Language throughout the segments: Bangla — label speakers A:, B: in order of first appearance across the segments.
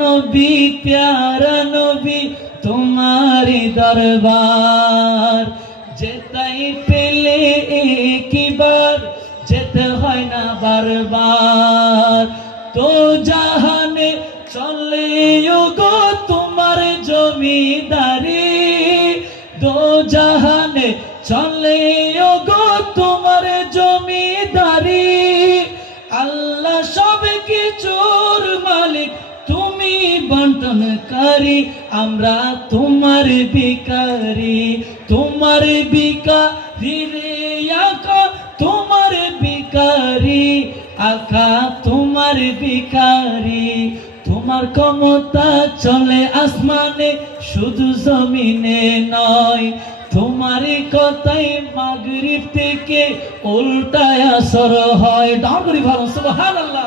A: নবী, প্যারা নবী তোমারি দরবার। যেতাই পেলে একবার যেতে হয় না বারবার। তো জাহানে চলে গো তোমার জমিদারি। দো জাহানে চলে গো সব কিছুর মালিক? তুমি বন্টনকারী, আমরা তোমার বিকারি তোমার বিকারি রে আকা তোমার বিকারি আকা তোমার বিকারি তোমার ক্ষমতা চলে আসমানে, শুধু জমিনে নয়। তোমার কথাই মাগরিব থেকে উল্টায় আসর হয়। ডাগরি ভালো, সুবহানাল্লাহ।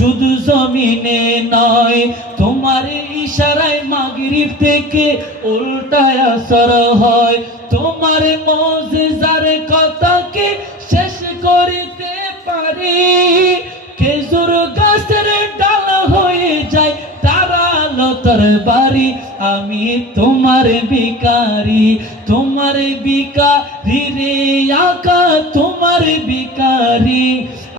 A: শুধু জমিনে নয়, তোমার ইশারায় মাগরিব থেকে উল্টায় আসর হয়। তোমার মজেজার কথাকে শেষ করিতে পারি। খেজুর গাছের ডালা হয়ে যায় তারালো তোর বাড়ি আমি তোমার বিকারি তোমার বিকারি রে আকা তোমার বিকারি